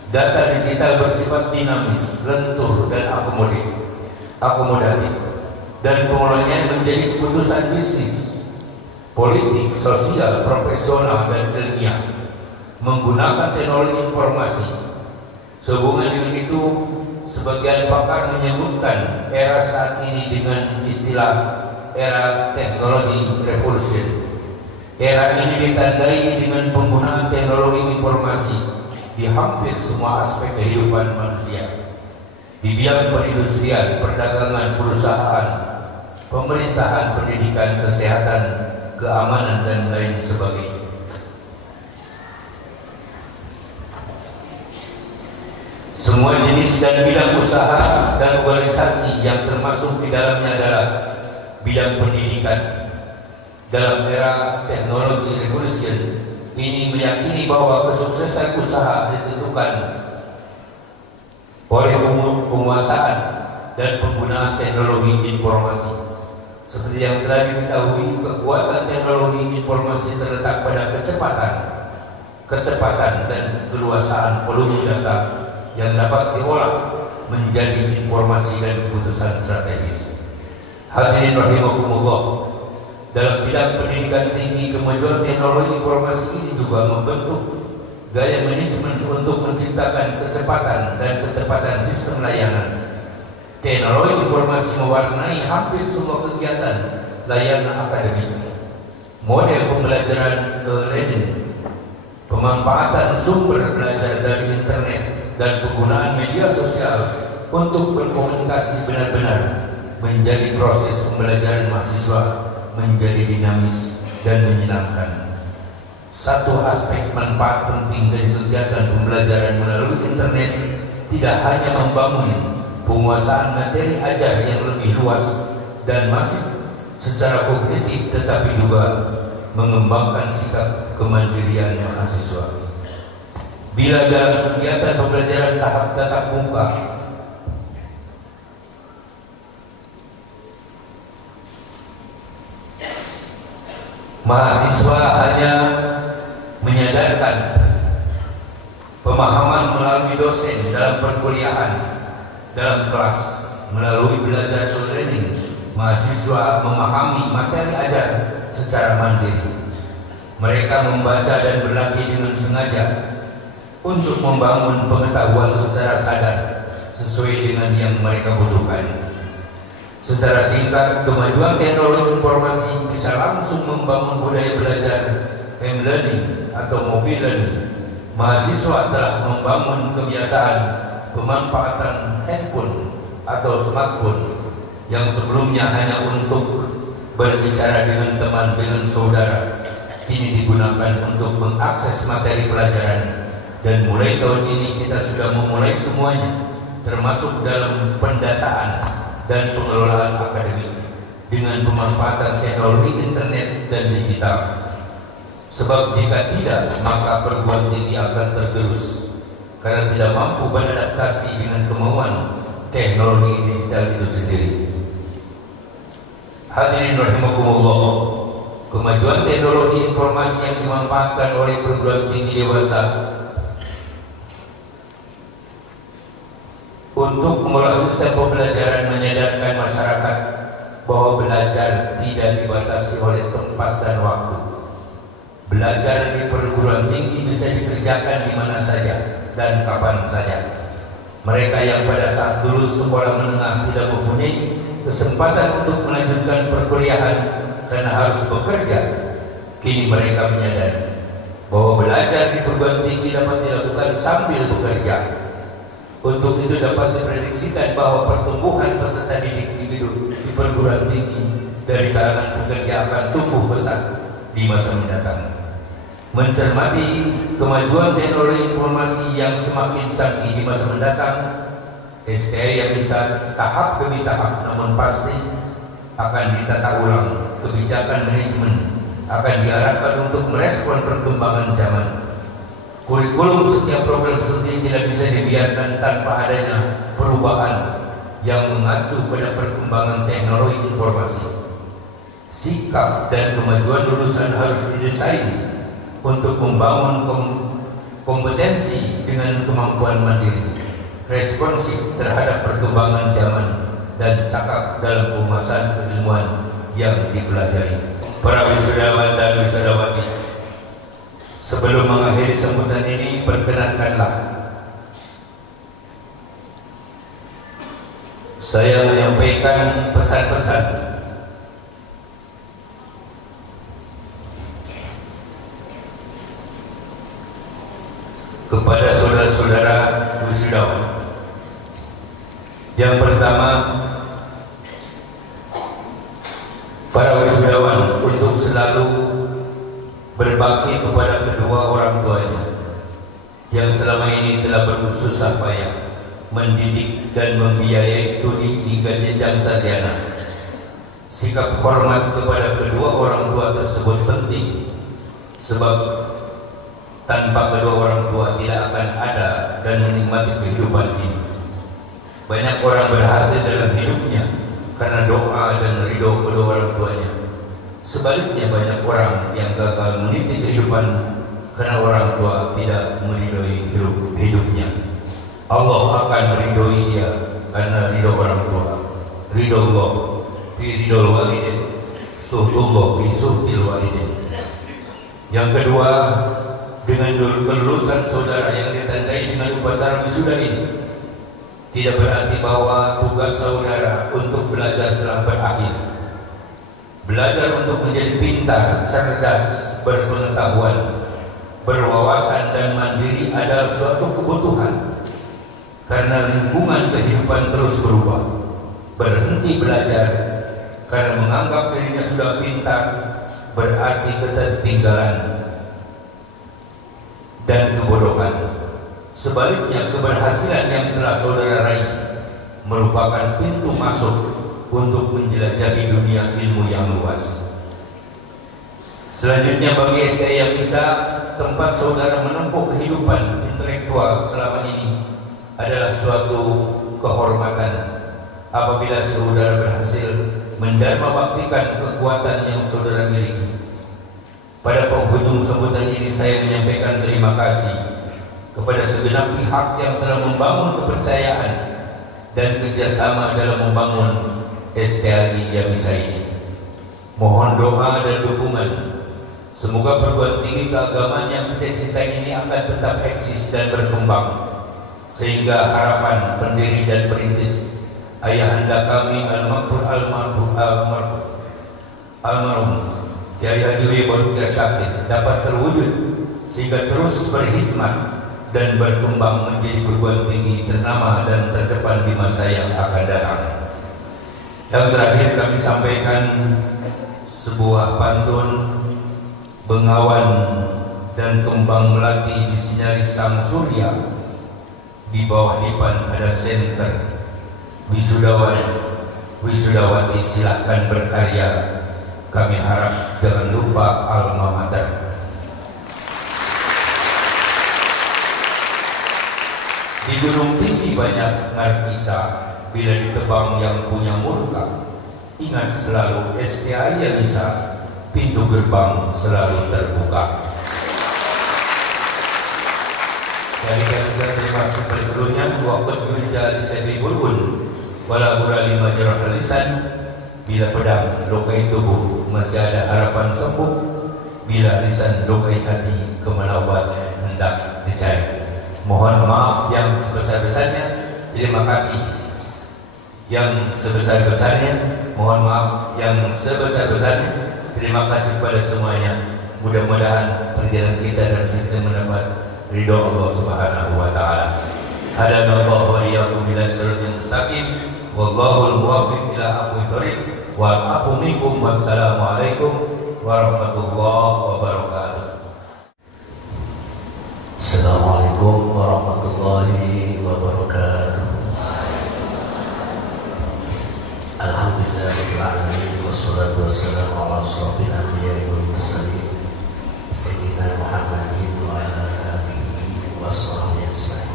data digital bersifat dinamis, lentur, dan akomodatif, dan pengelolaannya menjadi keputusan bisnis, politik, sosial, profesional, dan ilmiah menggunakan teknologi informasi. Sehubungan dengan itu, sebagian pakar menyebutkan era saat ini dengan istilah era teknologi revolution. Era ini ditandai dengan penggunaan teknologi informasi di hampir semua aspek kehidupan manusia. Di bidang perindustrian, perdagangan, perusahaan, pemerintahan, pendidikan, kesehatan, keamanan, dan lain sebagainya. Semua jenis dan bidang usaha dan organisasi yang termasuk di dalamnya adalah bidang pendidikan. Dalam era teknologi revolution ini meyakini bahwa kesuksesan usaha ditentukan oleh penguasaan dan penggunaan teknologi informasi. Seperti yang telah diketahui, kekuatan teknologi informasi terletak pada kecepatan, ketepatan, dan keluasaan volume data yang dapat diolah menjadi informasi dan keputusan strategis. Hadirin rahimakumullah, dalam bidang pendidikan tinggi, kemajuan teknologi informasi ini juga membentuk gaya manajemen untuk menciptakan kecepatan dan ketepatan sistem layanan. Teknologi informasi mewarnai hampir semua kegiatan layanan akademik. Model pembelajaran e-learning, pemanfaatan sumber belajar dari internet, dan penggunaan media sosial untuk berkomunikasi benar-benar menjadi proses pembelajaran mahasiswa menjadi dinamis dan menyenangkan. Satu aspek manfaat penting dari kegiatan pembelajaran melalui internet tidak hanya membangun penguasaan materi ajar yang lebih luas dan masif secara kognitif, tetapi juga mengembangkan sikap kemandirian mahasiswa. Bila dalam kegiatan pembelajaran tahap tatap muka mahasiswa hanya menyadarkan pemahaman melalui dosen dalam perkuliahan, dalam kelas melalui belajar e-learning, mahasiswa memahami materi ajar secara mandiri. Mereka membaca dan berlatih dengan sengaja untuk membangun pengetahuan secara sadar sesuai dengan yang mereka butuhkan. Secara singkat, kemajuan teknologi informasi bisa langsung membangun budaya belajar m-learning atau mobile learning. Mahasiswa telah membangun kebiasaan pemanfaatan handphone atau smartphone yang sebelumnya hanya untuk berbicara dengan teman, dengan saudara, kini digunakan untuk mengakses materi pelajaran. Dan mulai tahun ini kita sudah memulai semuanya, termasuk dalam pendataan dan pengelolaan akademik dengan pemanfaatan teknologi internet dan digital. Sebab jika tidak, maka perguruan tinggi akan tergerus karena tidak mampu beradaptasi dengan kemauan teknologi digital itu sendiri. Hadirin rahimakumullah, kemajuan teknologi informasi yang dimanfaatkan oleh perguruan tinggi dewasa untuk mengolah sistem pembelajaran menyadarkan masyarakat bahwa belajar tidak dibatasi oleh tempat dan waktu. Belajar di perguruan tinggi bisa dikerjakan di mana saja dan kapan saja. Mereka yang pada saat lulus sekolah menengah tidak mempunyai kesempatan untuk melanjutkan perkuliahan karena harus bekerja, kini mereka menyadari bahwa belajar di perguruan tinggi dapat dilakukan sambil bekerja. Untuk itu dapat diprediksikan bahwa pertumbuhan peserta didik di perguruan tinggi dari kalangan pekerja akan tumbuh pesat di masa mendatang. Mencermati kemajuan teknologi informasi yang semakin canggih di masa mendatang, STI yang bisa tahap demi tahap namun pasti akan ditata ulang. Kebijakan manajemen akan diarahkan untuk merespon perkembangan zaman. Kurikulum setiap program studi tidak bisa dibiarkan tanpa adanya perubahan yang mengacu pada perkembangan teknologi informasi. Sikap dan kemajuan lulusan harus didesain untuk membangun kompetensi dengan kemampuan mandiri, responsif terhadap perkembangan zaman, dan cakap dalam penguasaan keilmuan yang dipelajari. Para wisudawan dan wisudawati, sebelum mengakhiri sambutan ini, perkenankanlah saya menyampaikan pesan-pesan kepada saudara-saudara wisudawan. Yang pertama, para wisudawan untuk selalu berbakti kepada kedua orang tuanya yang selama ini telah bersusah payah mendidik dan membiayai studi hingga jenjang sarjana. Sikap hormat kepada kedua orang tua tersebut penting, sebab tanpa kedua orang tua tidak akan ada dan menikmati kehidupan ini. Banyak orang berhasil dalam hidupnya karena doa dan ridho kedua orang tuanya. Sebaliknya banyak orang yang gagal meniti kehidupan karena orang tua tidak meridhoi hidupnya. Allah akan meridhoi dia karena ridho orang tua. Ridho Allah fi ridhol walidin, suhtullah fi suhtil walidin. Yang kedua, dengan kelulusan saudara yang ditandai dengan upacara wisuda ini, tidak berarti bahwa tugas saudara untuk belajar telah berakhir. Belajar untuk menjadi pintar, cerdas, berpengetahuan, berwawasan dan mandiri adalah suatu kebutuhan. Karena lingkungan kehidupan terus berubah. Berhenti belajar karena menganggap dirinya sudah pintar berarti ketertinggalan dan kebodohan. Sebaliknya, keberhasilan yang telah saudara raih merupakan pintu masuk untuk menjelajahi dunia ilmu yang luas. Selanjutnya, bagi STI yang bisa, tempat saudara menempuh kehidupan intelektual selama ini adalah suatu kehormatan apabila saudara berhasil mendharma baktikan kekuatan yang saudara miliki. Pada penghujung sambutan ini saya menyampaikan terima kasih kepada segenap pihak yang telah membangun kepercayaan dan kerjasama dalam membangun STI Yamisa ini. Mohon doa dan dukungan. Semoga perguruan tinggi keagamaan yang kita cintai ini akan tetap eksis dan berkembang, sehingga harapan pendiri dan perintis ayahanda kami almarhum Kiai Haji Wibowo Syakir dapat terwujud, sehingga terus berkhidmat dan berkembang menjadi perguruan tinggi ternama dan terdepan di masa yang akan datang. Yang terakhir kami sampaikan sebuah pantun, bengawan dan kembang melati disinari sang surya, di bawah lipan ada senter. Wisudawan, wisudawati silahkan berkarya. Kami harap jangan lupa alma mater. Di gunung tinggi banyak narkisa, bila ditebang yang punya murka. Ingat selalu STI Yamisa, pintu gerbang selalu terbuka. Dari kita terima kasih pada seluruhnya. Waqad yurja lisabibulun wala urali majrah lisan. Bila pedang lukai tubuh masih ada harapan sembuh. Bila lisan lukai hati kemana hendak dicari. Mohon maaf yang sebesar-besarnya. Terima kasih yang sebesar-besarnya. Mohon maaf yang sebesar-besarnya. Terima kasih kepada semuanya. Mudah-mudahan perjalanan kita dan kita mendapat ridho Allah Subhanahu wa taala. Hadanallahu wa iyyakum ila siratal mustaqim. Wallahul muwaffiq ila aqwamit thoriq. Wa aqu minkum. Wassalamualaikum warahmatullahi wabarakatuh. Assalamualaikum warahmatullahi wabarakatuh. Alhamdulillahirabbil alamin wassalatu wassalamu ala asyrofil anbiya'i wal mursalin sayyidina Muhammadin wa ala alihi washabbihi ajmain.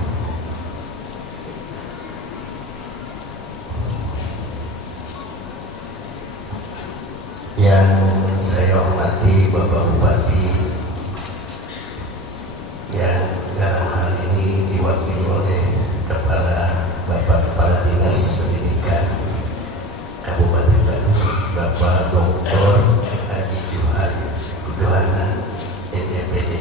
Yang saya hormati Bapak Bupati yang dalam hal ini diwakili oleh Kepala Dinas Pendidikan Kabupaten Bandung, Bapak Dr. Haji Juhanan MPD.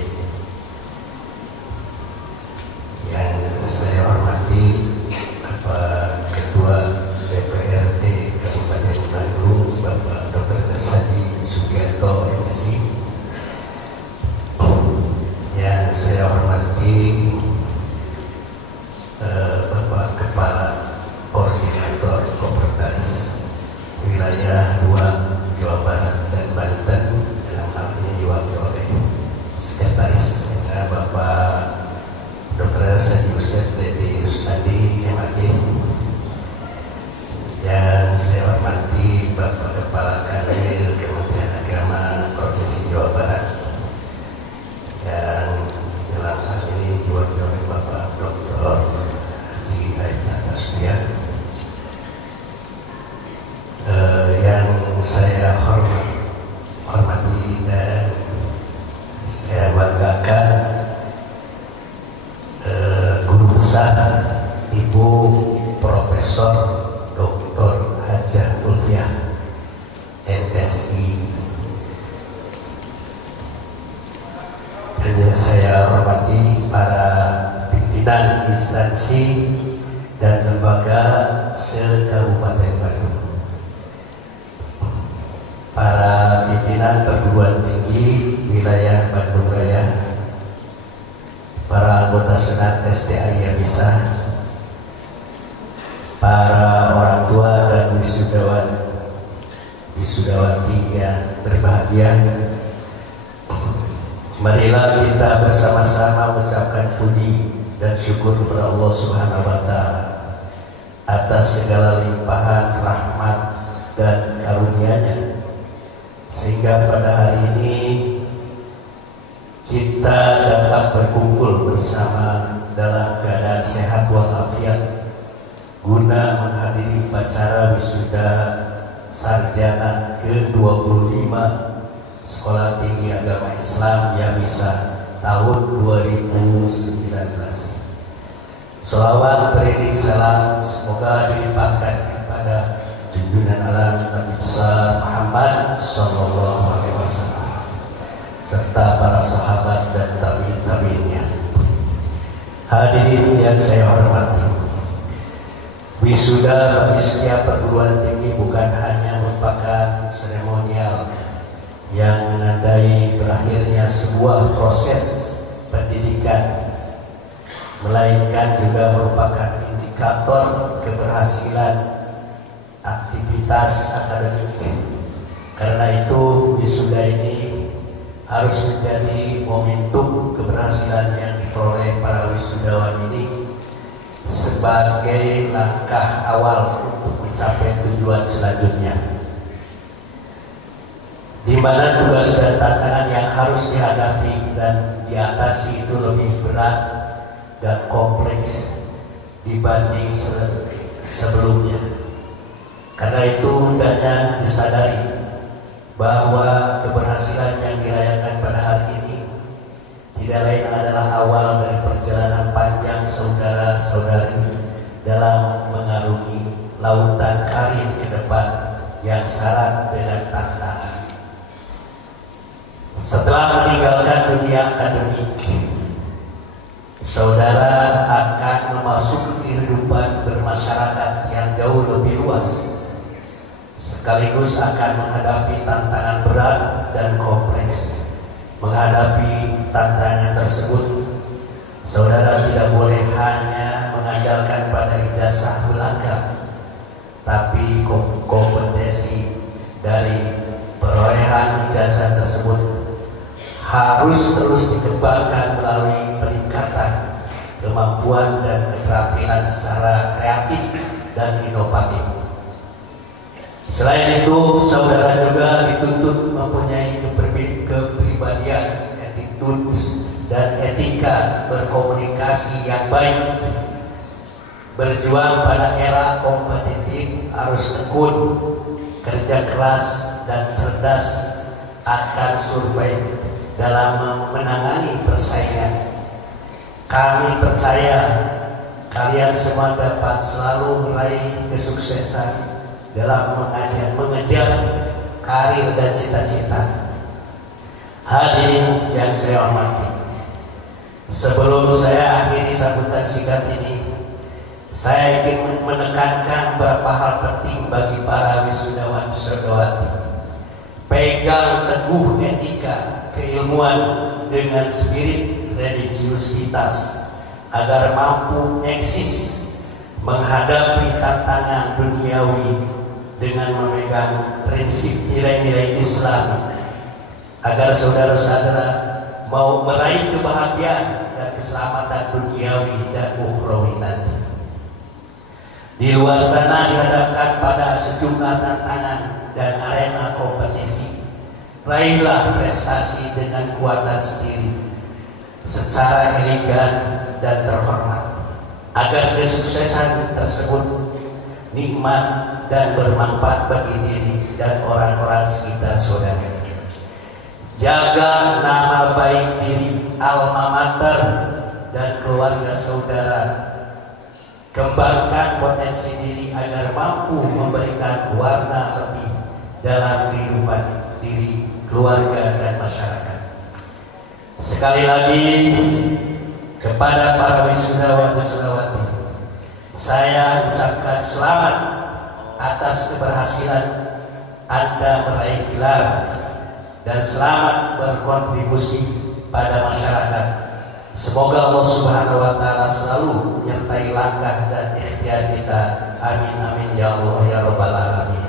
Yang saya hormati Bapak Ketua DPD sekalian, yang saya hormati dan saya banggakan, guru besar Ibu Profesor Dr. Hajah Ulfiah MSI. Dan saya hormati para pimpinan instansi dan lembaga se-Kabupaten Bandung, para pimpinan perguruan tinggi wilayah Bandung Raya, para anggota Senat STI yang bisa, para orang tua dan wisudawati yang berbahagia. Marilah kita bersama-sama mengucapkan puji dan syukur kepada Allah Subhanahu wa Ta'ala atas segala limpahan rahmat dan karunia-Nya, sehingga pada hari ini kita dapat berkumpul bersama dalam keadaan sehat walafiat guna menghadiri upacara wisuda sarjana ke-25 Sekolah Tinggi Agama Islam Yamisa tahun 2019. Sholawat beriring salam semoga dilimpahkan kepada junjungan alam Nabi besar Muhammad Sallallahu Alaihi Wasallam serta para sahabat dan tabi'in-tabi'innya. Hadirin yang saya hormati, wisuda bagi setiap perguruan tinggi bukan hanya merupakan seremonial yang menandai berakhirnya sebuah proses pendidikan, melainkan juga merupakan indikator keberhasilan aktivitas akademik. Karena itu wisuda ini harus menjadi momentum keberhasilan yang diperoleh para wisudawan ini sebagai langkah awal untuk mencapai tujuan selanjutnya, di mana tugas dan tantangan yang harus dihadapi dan diatasi itu lebih berat dan kompleks dibanding sebelumnya. Karena itu hendaknya disadari bahwa keberhasilan yang dirayakan pada hari ini tidak lain adalah awal dari perjalanan panjang saudara-saudari dalam mengarungi lautan karir ke depan yang syarat dengan tantangan. Setelah meninggalkan dunia akademik, saudara akan memasuki kehidupan bermasyarakat yang jauh lebih luas, sekaligus akan menghadapi tantangan berat dan kompleks. Menghadapi tantangan tersebut, saudara tidak boleh hanya mengandalkan pada ijazah belaka, tapi kompetensi dari perolehan ijazah tersebut harus terus dikembangkan melalui peningkatan kemampuan dan keterampilan secara kreatif dan inovatif. Selain itu, saudara juga dituntut mempunyai kepribadian, attitude, dan etika berkomunikasi yang baik. Berjuang pada era kompetitif harus tekun, kerja keras, dan cerdas akan survei dalam menangani persaingan. Kami percaya kalian semua dapat selalu meraih kesuksesan dalam mengejar karir dan cita-cita. Hadirin yang saya hormati, sebelum saya akhiri sambutan singkat ini, saya ingin menekankan beberapa hal penting bagi para wisudawan-wisudawati. Pegang teguh etika keilmuan dengan spirit religiusitas agar mampu eksis menghadapi tantangan duniawi dengan memegang prinsip nilai-nilai Islam, agar saudara-saudara mau meraih kebahagiaan dan keselamatan duniawi dan ukhrawi nanti. Di luar sana dihadapkan pada sejumlah tantangan dan arena kompetisi. Raihlah prestasi dengan kekuatan sendiri secara elegan dan terhormat. agar kesuksesan tersebut nikmat dan bermanfaat bagi diri dan orang-orang sekitar saudara. Jaga nama baik diri, alma mater, dan keluarga saudara. Kembangkan potensi diri agar mampu memberikan warna lebih dalam kehidupan diri, keluarga, dan masyarakat. Sekali lagi kepada para wisudawan wisudawati, saya ucapkan selamat atas keberhasilan Anda meraih gelar dan selamat berkontribusi pada masyarakat. Semoga Allah Subhanahu wa taala selalu menyertai langkah dan ikhtiar kita. Amin amin ya Allah ya rabbal alamin.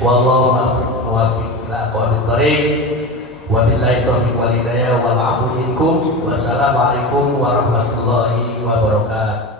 Wallahu muwaffiq ila aqwamit thoriq. Wabillahi taufiq wal hidayah wal 'afwu minkum. Wassalamualaikum warahmatullahi wabarakatuh.